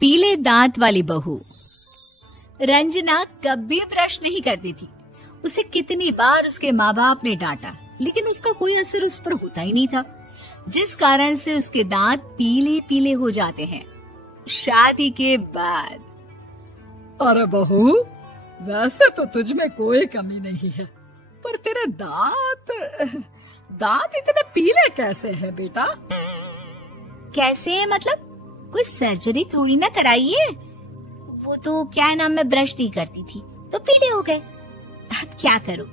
पीले दांत वाली बहू। रंजना कभी ब्रश नहीं करती थी। उसे कितनी बार उसके माँ बाप ने डांटा, लेकिन उसका कोई असर उस पर होता ही नहीं था, जिस कारण से उसके दांत पीले पीले हो जाते हैं। शादी के बाद। अरे बहू, वैसे तो तुझ में कोई कमी नहीं है, पर तेरे दांत इतने पीले कैसे हैं बेटा? कैसे मतलब? कोई सर्जरी थोड़ी ना कराई है। वो तो क्या नाम, मैं ब्रश नहीं करती थी तो पीले हो गए। अब क्या करूं?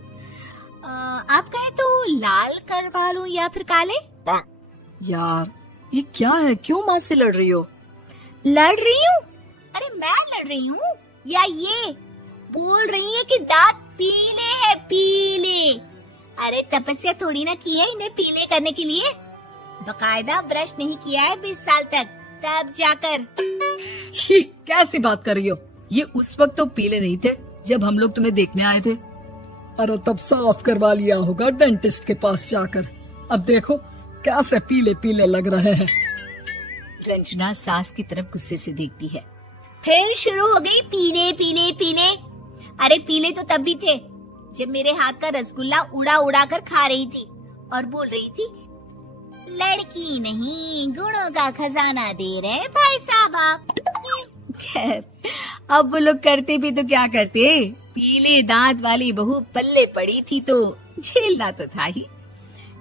आप कहे तो लाल करवा लूं या फिर काले? यार ये क्या है, क्यों माँ से लड़ रही हो? लड़ रही हूँ? अरे मैं लड़ रही हूँ या ये बोल रही है कि दांत पीले हैं, पीले। अरे तपस्या थोड़ी ना की है इन्हें पीले करने के लिए। बकायदा ब्रश नहीं किया है 20 साल तक, तब जाकर। छी, कैसी बात कर रही हो? ये उस वक्त तो पीले नहीं थे जब हम लोग तुम्हें देखने आए थे। अरे तब साफ करवा लिया होगा डेंटिस्ट के पास जाकर। अब देखो कैसे पीले पीले लग रहे हैं। रंजना सास की तरफ गुस्से से देखती है। फिर शुरू हो गई पीले पीले पीले। अरे पीले तो तब भी थे जब मेरे हाथ का रसगुल्ला उड़ा उड़ा कर खा रही थी और बोल रही थी, लड़की नहीं गुणों का खजाना दे रहे भाई साहब आप। खैर, अब वो लोग करते भी तो क्या करते, पीले दांत वाली बहू पल्ले पड़ी थी तो झेलना तो था ही।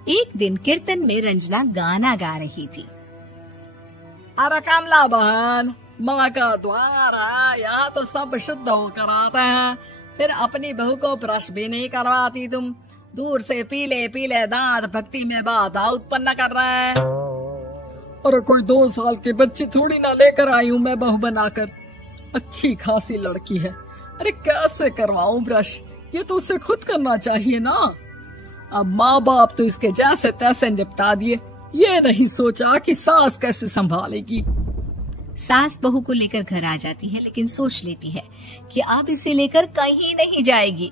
एक दिन कीर्तन में रंजना गाना गा रही थी। अरे कमला बहन, माँ का द्वार है, यहाँ तो सब शुद्ध होकर आते हैं, फिर अपनी बहू को ब्रश भी नहीं करवाती तुम। दूर से पीले पीले दांत भक्ति में बाधा उत्पन्न कर रहे हैं। और कोई 2 साल के बच्चे थोड़ी ना लेकर आई हूँ मैं बहू बनाकर। अच्छी खासी लड़की है, अरे कैसे करवाऊं ब्रश? ये तो उसे खुद करना चाहिए ना। अब माँ बाप तो इसके जैसे तैसे निपटा दिए, ये नहीं सोचा कि सास कैसे संभालेगी। सास बहू को लेकर घर आ जाती है, लेकिन सोच लेती है कि अब इसे लेकर कहीं नहीं जाएगी।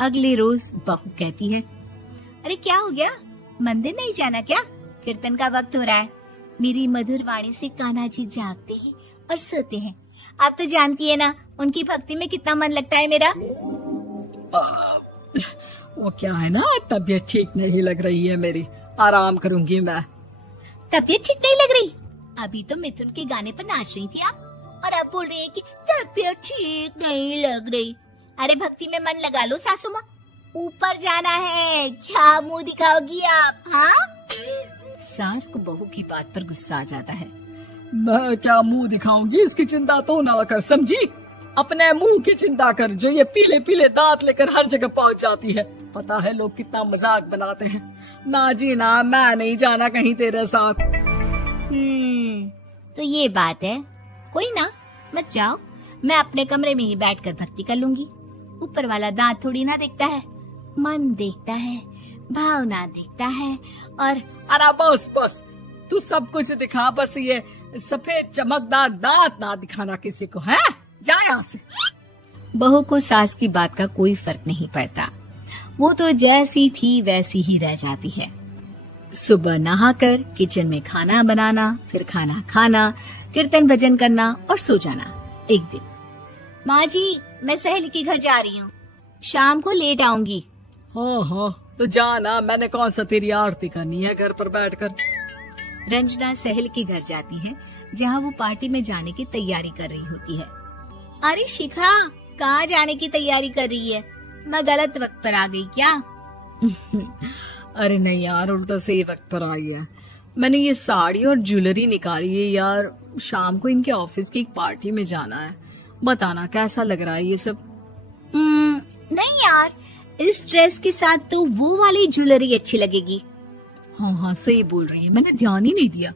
अगले रोज बहू कहती है, अरे क्या हो गया, मंदिर नहीं जाना क्या? कीर्तन का वक्त हो रहा है। मेरी मधुर वाणी से कान्हा जी जागते हैं और सोते हैं। आप तो जानती है ना उनकी भक्ति में कितना मन लगता है मेरा। वो क्या है ना, तबीयत ठीक नहीं लग रही है मेरी, आराम करूंगी मैं। तबीयत ठीक नहीं लग रही? अभी तो मिथुन के गाने पर नाच रही थी आप, और अब बोल रही है कि तबीयत ठीक नहीं लग रही। अरे भक्ति में मन लगा लो सासू माँ, ऊपर जाना है, क्या मुंह दिखाओगी आप? हाँ? सास को बहू की बात पर गुस्सा आ जाता है। मैं क्या मुंह दिखाऊंगी, इसकी चिंता तो ना कर, समझी? अपने मुंह की चिंता कर, जो ये पीले पीले दांत लेकर हर जगह पहुंच जाती है। पता है लोग कितना मजाक बनाते हैं। ना जी ना, मैं नहीं जाना कहीं तेरे साथ। तो ये बात है। कोई ना, मत जाओ, मैं अपने कमरे में ही बैठकर भक्ति कर लूंगी। ऊपर वाला दांत थोड़ी ना देखता है, मन देखता है, भावना देखता है। और अरे बस बस, तू सब कुछ दिखा, बस ये सफेद चमकदार दांत ना दिखाना किसी को, है? जा यहाँ से। बहू को सास की बात का कोई फर्क नहीं पड़ता, वो तो जैसी थी वैसी ही रह जाती है। सुबह नहाकर किचन में खाना बनाना, फिर खाना खाना, कीर्तन भजन करना और सो जाना। एक दिन, माँ जी मैं सहेली के घर जा रही हूँ, शाम को लेट आऊंगी। हाँ, तो जाना, मैंने कौन सा तेरी आरती करनी है घर पर बैठकर। रंजना सहेली के घर जाती है, जहाँ वो पार्टी में जाने की तैयारी कर रही होती है। अरे शिखा, कहाँ जाने की तैयारी कर रही है? मैं गलत वक्त पर आ गई क्या? अरे नहीं यार, उल्टा सही वक्त पर आई है। मैंने ये साड़ी और ज्वेलरी निकाली है यार, शाम को इनके ऑफिस की एक पार्टी में जाना है। बताना कैसा लग रहा है ये सब? नहीं यार, इस ड्रेस के साथ तो वो वाली ज्वेलरी अच्छी लगेगी। हाँ सही बोल रही है, मैंने ध्यान ही नहीं दिया।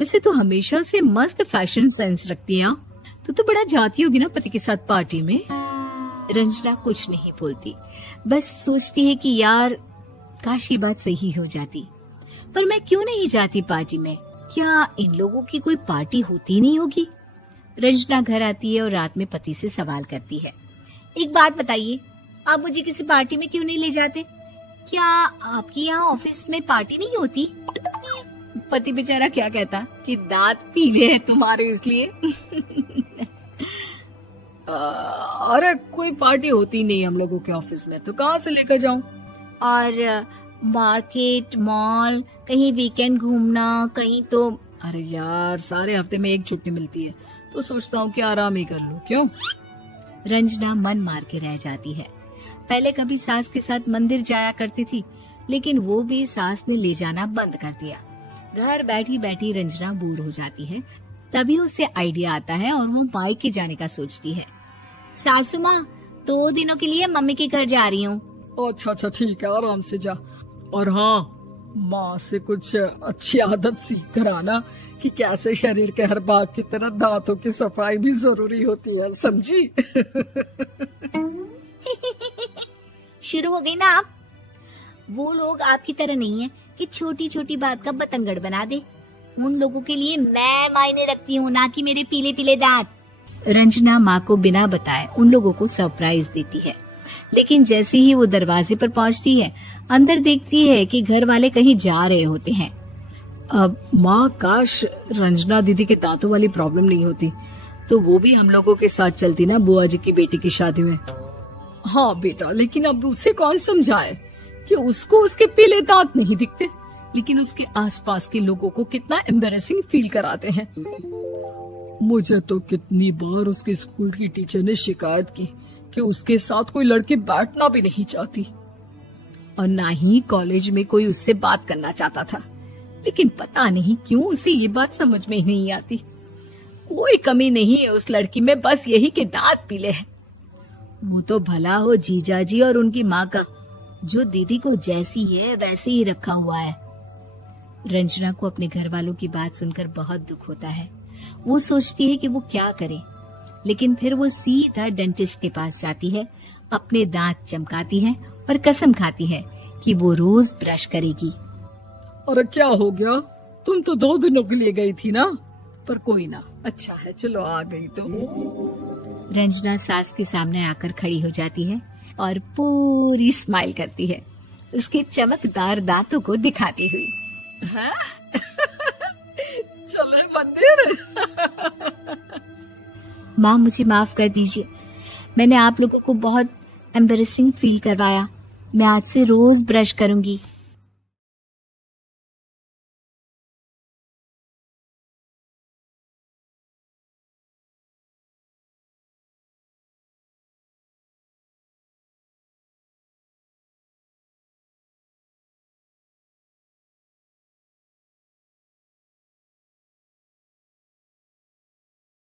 वैसे तो हमेशा से मस्त फैशन सेंस रखती है। तो बड़ा जाती होगी ना पति के साथ पार्टी में। रंजना कुछ नहीं बोलती, बस सोचती है कि यार काश ये बात सही हो जाती, पर मैं क्यों नहीं जाती पार्टी में? क्या इन लोगों की कोई पार्टी होती नहीं होगी? रंजना घर आती है और रात में पति से सवाल करती है, एक बात बताइए, आप मुझे किसी पार्टी में क्यों नहीं ले जाते? क्या आपके यहाँ ऑफिस में पार्टी नहीं होती? पति बेचारा क्या कहता कि दांत पीले हैं तुम्हारे इसलिए। अरे कोई पार्टी होती नहीं हम लोगों के ऑफिस में, तो कहाँ से लेकर जाऊं? और मार्केट, मॉल, कहीं वीकेंड घूमना, कहीं तो। अरे यार सारे हफ्ते में एक छुट्टी मिलती है, तो सोचता हूँ कि आराम ही कर लूं। क्यों? रंजना मन मार के रह जाती है। पहले कभी सास के साथ मंदिर जाया करती थी, लेकिन वो भी सास ने ले जाना बंद कर दिया। घर बैठी बैठी रंजना बोर हो जाती है। तभी उसे आइडिया आता है और वो मायके जाने का सोचती है। सासू माँ, 2 दिनों के लिए मम्मी के घर जा रही हूँ। अच्छा ठीक है, आराम से जा। और हाँ, माँ से कुछ अच्छी आदत सीख कर आना कि कैसे शरीर के हर भाग की तरह दांतों की सफाई भी जरूरी होती है, समझी? शुरू हो गई ना आप। वो लोग आपकी तरह नहीं है कि छोटी छोटी बात का बतंगड़ बना दे। उन लोगों के लिए मैं मायने रखती हूँ, ना कि मेरे पीले पीले दांत। रंजना माँ को बिना बताए उन लोगों को सरप्राइज देती है, लेकिन जैसे ही वो दरवाजे पर पहुँचती है, अंदर देखती है कि घर वाले कहीं जा रहे होते हैं। अब माँ, काश रंजना दीदी के दांतों वाली प्रॉब्लम नहीं होती, तो वो भी हम लोगों के साथ चलती ना बुआ जी की बेटी की शादी में। हाँ बेटा, लेकिन अब उसे कौन समझाए कि उसको उसके पीले दांत नहीं दिखते, लेकिन उसके आसपास के लोगों को कितना एम्बैरेसिंग फील कराते हैं। मुझे तो कितनी बार उसके स्कूल की टीचर ने शिकायत की कि उसके साथ कोई लड़की बैठना भी नहीं चाहती, और ना ही कॉलेज में कोई उससे बात करना चाहता था। लेकिन पता नहीं क्यों उसे ये बात समझ में ही नहीं आती। कोई कमी नहीं है उस लड़की में, बस यही कि दांत पीले हैं। वो तो भला हो जीजा जी और उनकी माँ का, जो दीदी को जैसी है वैसे ही रखा हुआ है। रंजना को अपने घर वालों की बात सुनकर बहुत दुख होता है। वो सोचती है कि वो क्या करे, लेकिन फिर वो सीधा डेंटिस्ट के पास जाती है, अपने दांत चमकाती है और कसम खाती है कि वो रोज ब्रश करेगी। अरे क्या हो गया? तुम तो 2 दिनों के लिए गई थी ना, पर कोई ना, अच्छा है, चलो आ गई तो। रंजना सास के सामने आकर खड़ी हो जाती है और पूरी स्माइल करती है, उसके चमकदार दांतों को दिखाती हुई। हैं? चले मंदिर। माँ, मुझे माफ कर दीजिए, मैंने आप लोगों को बहुत एम्बैरेसिंग फील करवाया। मैं आज से रोज ब्रश करूंगी।